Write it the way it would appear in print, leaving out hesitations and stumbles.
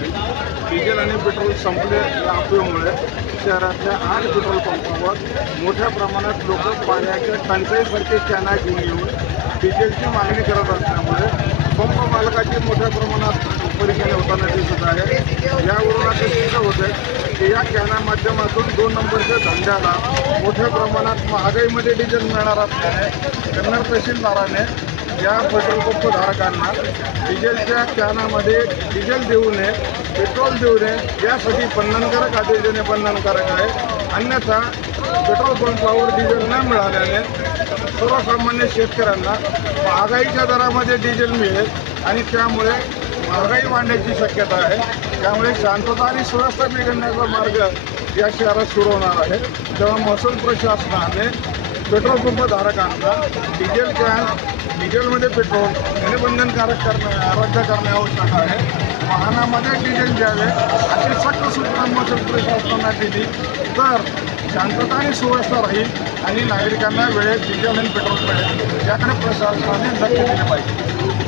Diesel आणि petrol संपले या अफवेमुळे शहरातल्या 8 पेट्रोल पंपावर मोठ्या प्रमाणात लोक पाण्याच्या टंचाईसारखे कॅना घेऊन येऊन डिझेलची मागणी करत असल्यामुळे पंप मालकाची मोठ्या प्रमाणात परेशानी होताना दिसत आहे। यावरून असं सिद्ध होतं की या कॅना माध्यमातून 2 नंबरच्या धंद्याला मोठ्या प्रमाणात महागाईमध्ये डिझेल मिळणार असल्याने कन्नड तहसीलदाराने या पेट्रोल पंप धारकांना डिझेलच्या कॅनामध्ये डिझेल देऊ नये, पेट्रोल देऊ नये यासाठी बंधनकारक आदेश देणे बंधनकारक आहे। अन्यथा पेट्रोल पंपावर डिझेल न मिळाल्याने सर्वसामान्य शेतकऱ्यांना महागाईच्या दरामध्ये डिझेल मिळेल आणि त्यामुळे महागाई वाढण्याची शक्यता आहे। त्यामुळे शांतता आणि सुव्यवस्था बिघडण्याचा मार्ग या शहरात सुरू होणार आहे। तेव्हा महसूल प्रशासनाने पेट्रोल पंप धारकांना डिझेलमध्ये पेट्रोल हे बंधनकारक रद्द करणे आवश्यक आहे। वाहनामध्ये डिझेल द्यावे अशी सक्त सूचना महसूल प्रशासनाने दिली तर शांतता आणि सुव्यवस्था राहील आणि नागरिकांना वेळेत डिझेल आणि पेट्रोल मिळेल याकडे प्रशासनाने लक्ष दिले पाहिजे।